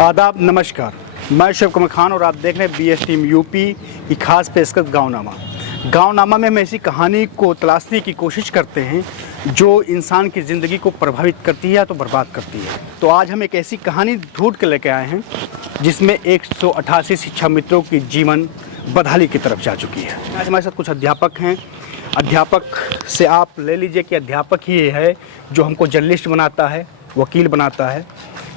आदाब, नमस्कार। मैं शिव कुमार खान और आप देख रहे हैं BS टीम यूपी की खास पेशकश गाँवनामा। गाँवनामा में हम ऐसी कहानी को तलाशने की कोशिश करते हैं जो इंसान की ज़िंदगी को प्रभावित करती है या तो बर्बाद करती है। तो आज हम एक ऐसी कहानी ढूंढ कर लेकर आए हैं जिसमें 188 शिक्षा मित्रों की जीवन बदहाली की तरफ जा चुकी है। आज हमारे साथ कुछ अध्यापक हैं। अध्यापक से आप ले लीजिए कि अध्यापक ही है जो हमको जर्नलिस्ट बनाता है, वकील बनाता है,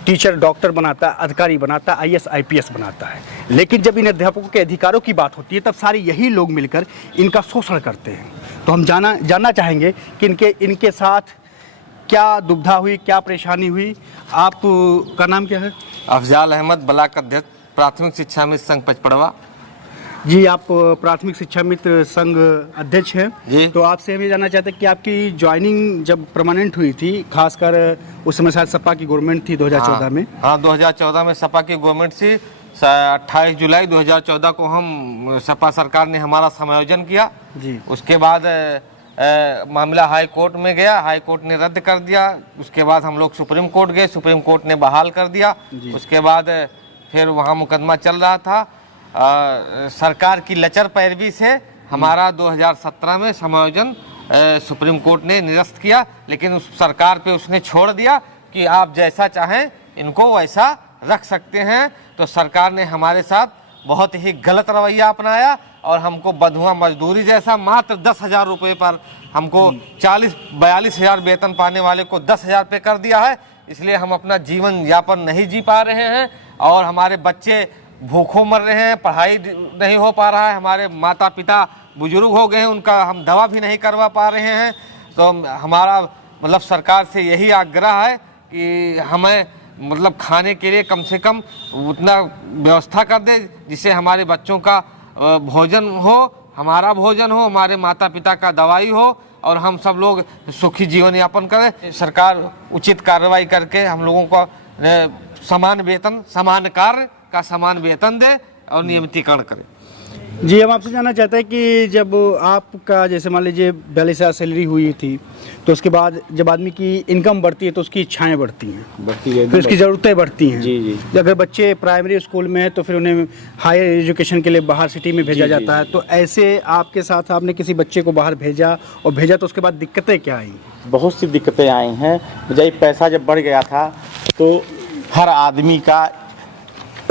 टीचर डॉक्टर बनाता है, अधिकारी बनाता है, IAS IPS बनाता है। लेकिन जब इन अध्यापकों के अधिकारों की बात होती है तब सारे यही लोग मिलकर इनका शोषण करते हैं। तो हम जानना चाहेंगे कि इनके साथ क्या दुविधा हुई, क्या परेशानी हुई। आप का नाम क्या है? अफजाल अहमद, ब्लॉक अध्यक्ष, प्राथमिक शिक्षा मित्र संघ पचपड़वा। जी, आप प्राथमिक शिक्षा मित्र संघ अध्यक्ष हैं जी। तो आपसे हम ये जानना चाहते हैं कि आपकी ज्वाइनिंग जब परमानेंट हुई थी, खासकर उस समय शायद सपा की गवर्नमेंट थी 2014 में। हाँ, 2014 में सपा की गवर्नमेंट थी। 28 जुलाई 2014 को हम सपा सरकार ने हमारा समायोजन किया जी। उसके बाद मामला हाई कोर्ट में गया, हाई कोर्ट ने रद्द कर दिया। उसके बाद हम लोग सुप्रीम कोर्ट गए, सुप्रीम कोर्ट ने बहाल कर दिया। उसके बाद फिर वहाँ मुकदमा चल रहा था। सरकार की लचर पैरवी से हमारा 2017 में समायोजन सुप्रीम कोर्ट ने निरस्त किया, लेकिन उस सरकार पे उसने छोड़ दिया कि आप जैसा चाहें इनको वैसा रख सकते हैं। तो सरकार ने हमारे साथ बहुत ही गलत रवैया अपनाया और हमको बंधुआ मजदूरी जैसा मात्र 10,000 रुपये पर हमको 40-42 हज़ार वेतन पाने वाले को 10,000 रुपये कर दिया है। इसलिए हम अपना जीवन यापन नहीं जी पा रहे हैं और हमारे बच्चे भूखों मर रहे हैं, पढ़ाई नहीं हो पा रहा है। हमारे माता पिता बुजुर्ग हो गए हैं, उनका हम दवा भी नहीं करवा पा रहे हैं। तो हमारा मतलब सरकार से यही आग्रह है कि हमें मतलब खाने के लिए कम से कम उतना व्यवस्था कर दे जिससे हमारे बच्चों का भोजन हो, हमारा भोजन हो, हमारे माता पिता का दवाई हो और हम सब लोग सुखी जीवन यापन करें। सरकार उचित कार्रवाई करके हम लोगों को समान वेतन, समान कार्य का समान वेतन दे और नियमितीकरण करे। जी, हम आपसे जानना चाहते हैं कि जब आपका जैसे मान लीजिए 42,000 सैलरी हुई थी तो उसके बाद जब आदमी की इनकम बढ़ती है तो उसकी इच्छाएं बढ़ती हैं, फिर उसकी ज़रूरतें बढ़ती हैं। जी जी। अगर बच्चे प्राइमरी स्कूल में हैं तो फिर उन्हें हायर एजुकेशन के लिए बाहर सिटी में भेजा जाता है। तो ऐसे आपके साथ आपने किसी बच्चे को बाहर भेजा तो उसके बाद दिक्कतें क्या आई? बहुत सी दिक्कतें आई हैं। जब पैसा जब बढ़ गया था तो हर आदमी का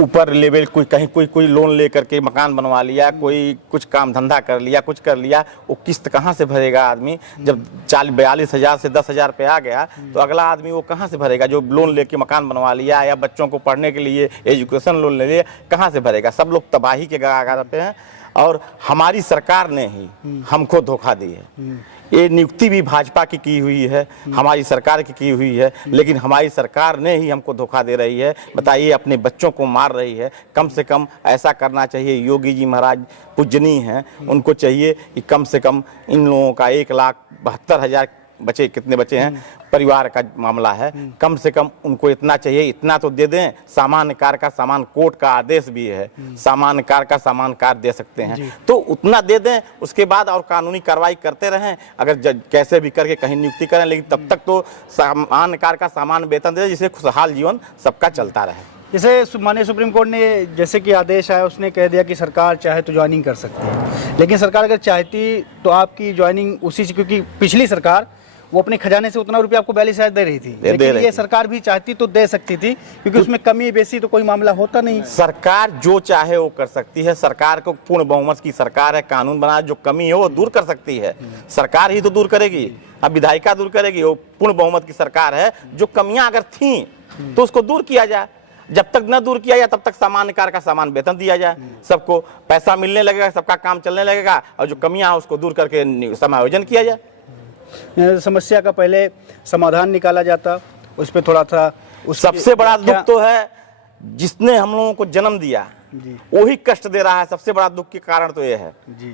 ऊपर लेवल कोई लोन लेकर के मकान बनवा लिया, कोई कुछ काम धंधा कर लिया, कुछ कर लिया। वो किस्त कहाँ से भरेगा आदमी? जब 40-42 हज़ार से 10,000 पे आ गया तो अगला आदमी वो कहाँ से भरेगा? जो लोन लेके मकान बनवा लिया या बच्चों को पढ़ने के लिए एजुकेशन लोन ले लिया, कहाँ से भरेगा? सब लोग तबाही के कगार पे हैं और हमारी सरकार ने ही हमको धोखा दी है। ये नियुक्ति भी भाजपा की हुई है, हमारी सरकार की हुई है, लेकिन हमारी सरकार ने ही हमको धोखा दे रही है। बताइए, अपने बच्चों को मार रही है। कम से कम ऐसा करना चाहिए। योगी जी महाराज पूजनीय हैं, उनको चाहिए कि कम से कम इन लोगों का 1,72,000 बच्चे, कितने बच्चे हैं, परिवार का मामला है, कम से कम उनको इतना चाहिए, इतना तो दे दें। सामान्य कार का सामान, कोर्ट का आदेश भी है, सामान्य कार का सामान कार दे सकते हैं, तो उतना दे दें। उसके बाद और कानूनी कार्रवाई करते रहें, अगर कैसे भी करके कहीं नियुक्ति करें, लेकिन तब तक तो सामान्य कार का सामान वेतन दे, जिससे खुशहाल जीवन सबका चलता रहे। जैसे माननीय सुप्रीम कोर्ट ने जैसे कि आदेश आया, उसने कह दिया कि सरकार चाहे तो ज्वाइनिंग कर सकती है, लेकिन सरकार अगर चाहती तो आपकी ज्वाइनिंग उसी से, क्योंकि पिछली सरकार वो अपने खजाने से उतना रुपया आपको 42,000 दे रही थी, लेकिन ये सरकार भी चाहती तो दे सकती थी, क्योंकि उसमें कमी बेसी तो कोई मामला होता नहीं। सरकार जो चाहे वो कर सकती है। सरकार को पूर्ण बहुमत की सरकार है, कानून बना, जो कमी है वो दूर कर सकती है। सरकार ही तो दूर करेगी, अब विधायिका दूर करेगी। वो पूर्ण बहुमत की सरकार है, जो कमियां अगर थी तो उसको दूर किया जाए। जब तक न दूर किया जाए तब तक सामान्य कार का सामान वेतन दिया जाए, सबको पैसा मिलने लगेगा, सबका काम चलने लगेगा और जो कमियां हैं उसको दूर करके समायोजन किया जाए। समस्या का पहले समाधान निकाला जाता, उस पर थोड़ा था। सबसे बड़ा दुख तो है जिसने हम लोगों को जन्म दिया वही कष्ट दे रहा है। सबसे बड़ा दुख के कारण तो ये है।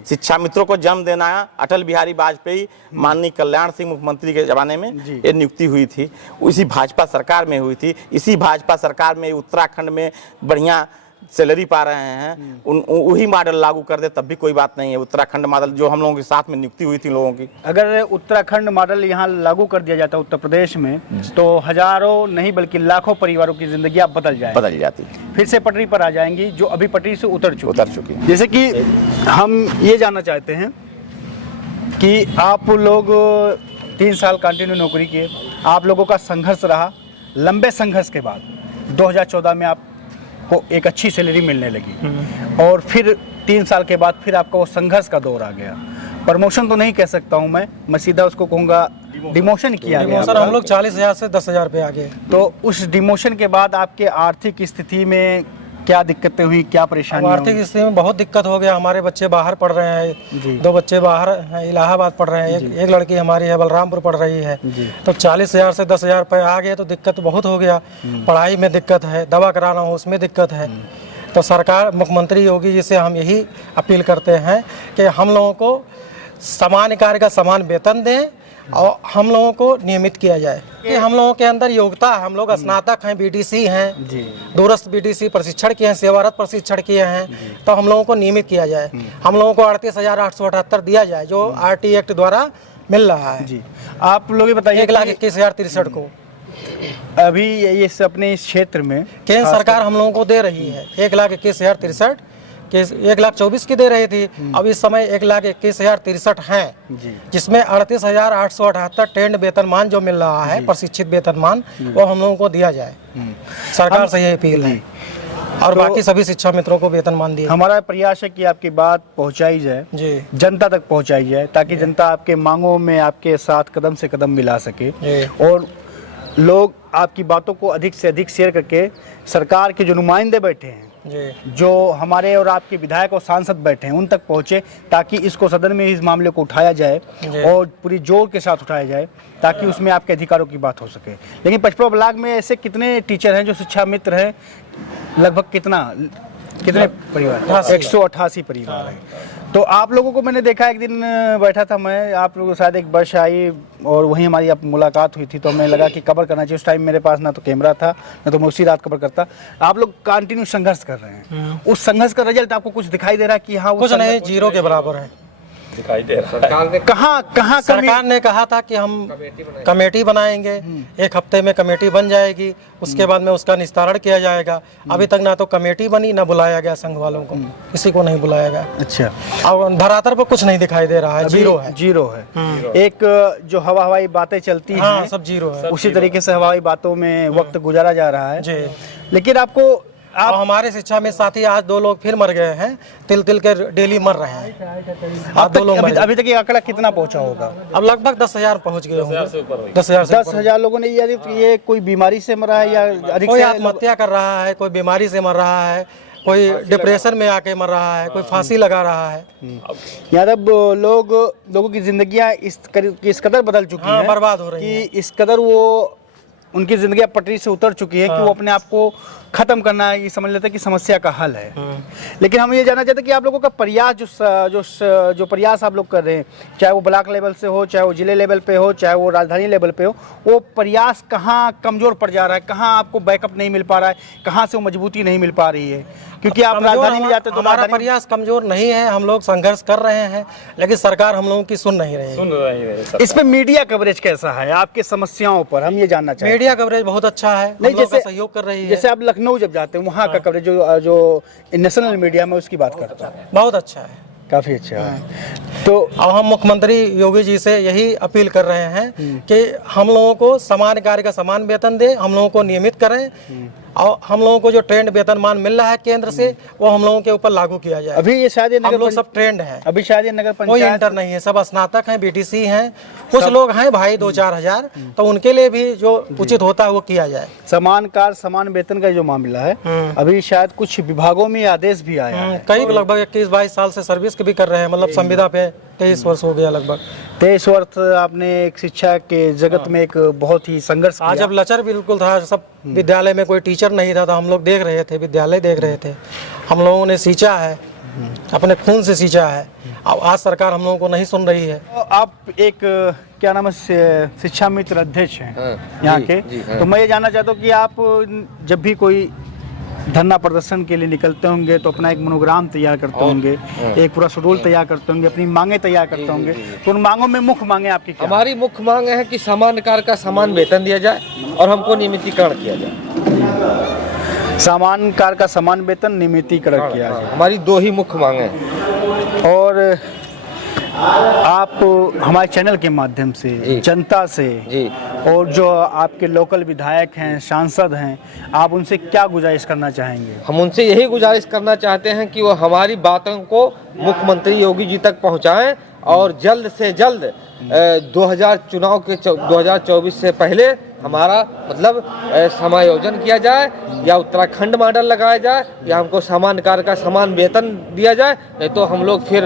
शिक्षा मित्रों को जन्म देना, अटल बिहारी वाजपेयी, माननीय कल्याण सिंह मुख्यमंत्री के जमाने में ये नियुक्ति हुई थी, इसी भाजपा सरकार में हुई थी। इसी भाजपा सरकार में उत्तराखंड में बढ़िया सैलरी पा रहे हैं वही मॉडल लागू कर दे तब भी कोई बात नहीं है। उत्तराखंड मॉडल जो हम लोगों के साथ में नियुक्ति हुई थी लोगों की, अगर उत्तराखंड मॉडल यहाँ लागू कर दिया जाता उत्तर प्रदेश में तो हजारों नहीं बल्कि लाखों परिवारों की जिंदगी अब बदल जाती, फिर से पटरी पर आ जाएंगी जो अभी पटरी से उतर चुकी है। है। जैसे कि हम ये जानना चाहते हैं कि आप लोग 3 साल कंटिन्यू नौकरी किए, आप लोगों का संघर्ष रहा, लंबे संघर्ष के बाद 2014 में आपको एक अच्छी सैलरी मिलने लगी और फिर 3 साल के बाद फिर आपका वो संघर्ष का दौर आ गया। प्रमोशन तो नहीं कह सकता हूँ मैं सीधा उसको कहूँगा डिमोशन किया गया। सर हम लोग 40,000 से 10,000 पे आ गए। तो उस डिमोशन के बाद आपके आर्थिक स्थिति में क्या दिक्कतें हुई, क्या परेशानी? आर्थिक स्थिति में बहुत दिक्कत हो गया। हमारे बच्चे बाहर पढ़ रहे हैं, 2 बच्चे बाहर हैं, इलाहाबाद पढ़ रहे हैं, एक लड़की हमारी है बलरामपुर पढ़ रही है। तो 40,000 से 10,000 पे आ गए तो दिक्कत बहुत हो गया। पढ़ाई में दिक्कत है, दवा कराना हो उसमें दिक्कत है। तो सरकार मुख्यमंत्री योगी जी से हम यही अपील करते हैं कि हम लोगों को समान कार्य का समान वेतन दें और हम लोगों को नियमित किया जाए कि हम लोगों के अंदर योग्यता है। हम लोग स्नातक हैं, बीडीसी हैं, दूरस्थ बीडीसी प्रशिक्षण किए हैं, सेवारत प्रशिक्षण किए हैं, तो हम लोगों को नियमित किया जाए। हम लोगों को 38,878 दिया जाए जो आरटी एक्ट द्वारा मिल रहा है। जी आप लोग ये बताइए 1,21,063 को अभी ये अपने इस क्षेत्र में केंद्र सरकार हम लोगों को दे रही है 1,21,063 के 1,24,000 की दे रही थी। अब इस समय 1,21,063 हैं, जिसमें 38,878 ट्रेंड वेतनमान जो मिल रहा है, प्रशिक्षित वेतनमान, वो हम लोगों को दिया जाए। सरकार से यही अपील है और तो बाकी सभी शिक्षा मित्रों को वेतनमान दिए। हमारा प्रयास है कि आपकी बात पहुंचाई जाए, जी जनता तक पहुंचाई जाए, ताकि जनता आपके मांगों में आपके साथ कदम से कदम मिला सके और लोग आपकी बातों को अधिक से अधिक शेयर करके पूरे के जो नुमाइंदे बैठे हैं, जो हमारे और आपके विधायक और सांसद बैठे हैं, उन तक पहुंचे ताकि इसको सदन में इस मामले को उठाया जाए और पूरी जोर के साथ उठाया जाए ताकि उसमें आपके अधिकारों की बात हो सके। लेकिन पचपड़ा ब्लॉक में ऐसे कितने टीचर हैं जो शिक्षा मित्र हैं? लगभग कितने परिवार? 188 परिवार हैं। तो आप लोगों को मैंने देखा, एक दिन बैठा था मैं, आप लोगों के साथ एक बस आई और वहीं हमारी आप मुलाकात हुई थी, तो मैं लगा कि कवर करना चाहिए। उस टाइम मेरे पास ना तो कैमरा था, ना तो मैं उसी रात कवर करता। आप लोग कंटिन्यू संघर्ष कर रहे हैं, उस संघर्ष का रिजल्ट आपको कुछ दिखाई दे रहा है कि हाँ कुछ नहीं, 0 के बराबर है दिखाई दे रहा है। कहाँ सरकार ने कहा था कि हम कमेटी बनाएंगे, 1 हफ्ते में कमेटी बन जाएगी, उसके बाद में उसका निस्तारण किया जाएगा। अभी तक ना तो कमेटी बनी, ना बुलाया गया संघ वालों को, किसी को नहीं बुलाया गया। अच्छा, और धरातल पर कुछ नहीं दिखाई दे रहा है, 0 है। एक जो हवाई बातें चलती हैं, सब 0 है। उसी तरीके से हवाई बातों में वक्त गुजारा जा रहा है जी। लेकिन आपको आप हमारे शिक्षा में साथी आज 2 लोग फिर मर गए हैं, तिल के डेली मर रहे हैं। अब 2 लोग अभी तक ये आंकड़ा कितना पहुंचा होगा? अब लगभग 10,000 पहुंच गए होंगे। 10,000 लोगों ने ये कोई बीमारी से मरा है या अधिक कोई आत्महत्या कर रहा है, कोई बीमारी से मर रहा है, कोई डिप्रेशन में आके मर रहा है, कोई फांसी लगा रहा है। यादव लोगों की जिंदगियां इस कदर बदल चुकी हैं, बर्बाद हो रही है कि इस कदर वो उनकी जिंदगी पटरी से उतर चुकी है कि वो अपने आप को खत्म करना है, ये समझ लेते हैं कि समस्या का हल है। लेकिन हम ये जानना चाहते हैं कि आप लोगों का प्रयास जो प्रयास आप लोग कर रहे हैं, चाहे वो ब्लॉक लेवल से हो, चाहे वो जिले लेवल पे हो, चाहे वो राजधानी लेवल पे हो, वो प्रयास कहाँ कमजोर पड़ जा रहा है, कहाँ आपको बैकअप नहीं मिल पा रहा है, कहाँ से वो मजबूती नहीं मिल पा रही है? क्योंकि आप राजधानी में जाते तो हमारा प्रयास कमजोर नहीं है, हम लोग संघर्ष कर रहे हैं, लेकिन सरकार हम लोगों की सुन नहीं रही है। इस पे मीडिया कवरेज कैसा है आपके समस्याओं पर, हम ये जानना चाहते हैं। मीडिया कवरेज बहुत अच्छा है, नहीं, जैसे सहयोग कर रही है। जैसे आप लखनऊ जब जाते हैं वहाँ का कवरेज जो नेशनल मीडिया में, उसकी बात करता हूँ, बहुत अच्छा है, काफी अच्छा है। तो अब हम मुख्यमंत्री योगी जी से यही अपील कर रहे हैं कि हम लोगों को समान कार्य का समान वेतन दे, हम लोगों को नियमित करें और हम लोगों को जो ट्रेंड वेतनमान मिल रहा है केंद्र से, वो हम लोगों के ऊपर लागू किया जाए। अभी ये शायद हम लोग सब ट्रेंड हैं, अभी शायद ये नगर कोई पंचायत इंटर नहीं है, सब स्नातक हैं, बीटीसी हैं, कुछ लोग हैं भाई 2-4 हजार, तो उनके लिए भी जो उचित होता है वो किया जाए। समान कार्य समान वेतन का जो मामला है, अभी शायद कुछ विभागों में आदेश भी आया है। कई लगभग 21-22 साल से सर्विस भी कर रहे हैं, मतलब संविदा पे 23 वर्ष हो गया लगभग। 23 वर्ष आपने एक शिक्षा के जगत में एक बहुत ही संघर्ष किया। आज जब लचर बिल्कुल था, सब विद्यालय में कोई टीचर नहीं था, तो हम लोग देख रहे थे, विद्यालय देख रहे थे, हम लोगों ने सींचा है, अपने खून से सींचा है। अब आज सरकार हम लोगों को नहीं सुन रही है। तो आप एक क्या नाम है, शिक्षा मित्र अध्यक्ष हैं यहाँ के, तो मैं ये जानना चाहता हूँ कि आप जब भी कोई धरना प्रदर्शन के लिए निकलते होंगे तो अपना एक मनोग्राम तैयार करते होंगे, एक पूरा शेड्यूल तैयार करते होंगे, अपनी मांगे तैयार करते होंगे। तो उन मांगों में मुख्य मांगे आपकी क्या? हमारी मुख्य मांग है कि समान कार्य का समान वेतन दिया जाए और हमको नियमितीकरण किया जाए। समान कार्य का समान वेतन नियमितीकरण किया जाए। हमारी दो ही मुख्य मांगे हैं। और आप हमारे चैनल के माध्यम से जी। जनता से जी। और जो आपके लोकल विधायक हैं, सांसद हैं, आप उनसे क्या गुजारिश करना चाहेंगे? हम उनसे यही गुजारिश करना चाहते हैं कि वो हमारी बातों को मुख्यमंत्री योगी जी तक पहुंचाएं और जल्द से जल्द 2024 से पहले हमारा मतलब समायोजन किया जाए या उत्तराखंड मॉडल लगाया जाए या हमको समान कार्य का समान वेतन दिया जाए। नहीं तो हम लोग फिर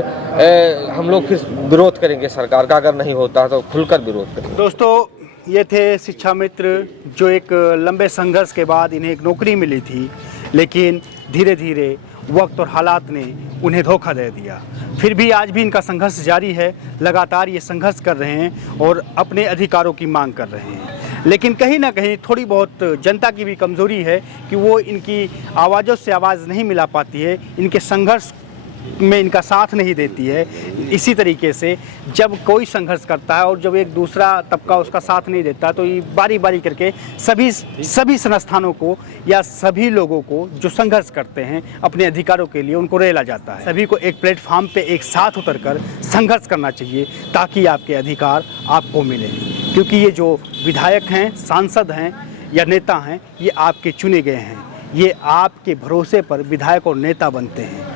विरोध करेंगे सरकार का। अगर नहीं होता तो खुलकर विरोध करेंगे। दोस्तों, ये थे शिक्षा मित्र जो एक लंबे संघर्ष के बाद इन्हें एक नौकरी मिली थी, लेकिन धीरे धीरे वक्त और हालात ने उन्हें धोखा दे दिया। फिर भी आज भी इनका संघर्ष जारी है, लगातार ये संघर्ष कर रहे हैं और अपने अधिकारों की मांग कर रहे हैं। लेकिन कहीं ना कहीं थोड़ी बहुत जनता की भी कमज़ोरी है कि वो इनकी आवाज़ों से आवाज़ नहीं मिला पाती है, इनके संघर्ष में इनका साथ नहीं देती है। इसी तरीके से जब कोई संघर्ष करता है और जब एक दूसरा तबका उसका साथ नहीं देता तो ये बारी बारी करके सभी संस्थानों को या सभी लोगों को जो संघर्ष करते हैं अपने अधिकारों के लिए, उनको रेला जाता है। सभी को एक प्लेटफार्म पे एक साथ उतरकर संघर्ष करना चाहिए ताकि आपके अधिकार आपको मिले, क्योंकि ये जो विधायक हैं, सांसद हैं या नेता हैं, ये आपके चुने गए हैं। ये आपके भरोसे पर विधायक और नेता बनते हैं।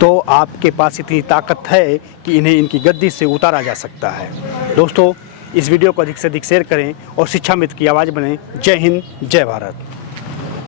तो आपके पास इतनी ताकत है कि इन्हें इनकी गद्दी से उतारा जा सकता है। दोस्तों, इस वीडियो को अधिक से अधिक शेयर करें और शिक्षा मित्र की आवाज़ बनें। जय हिंद, जय भारत।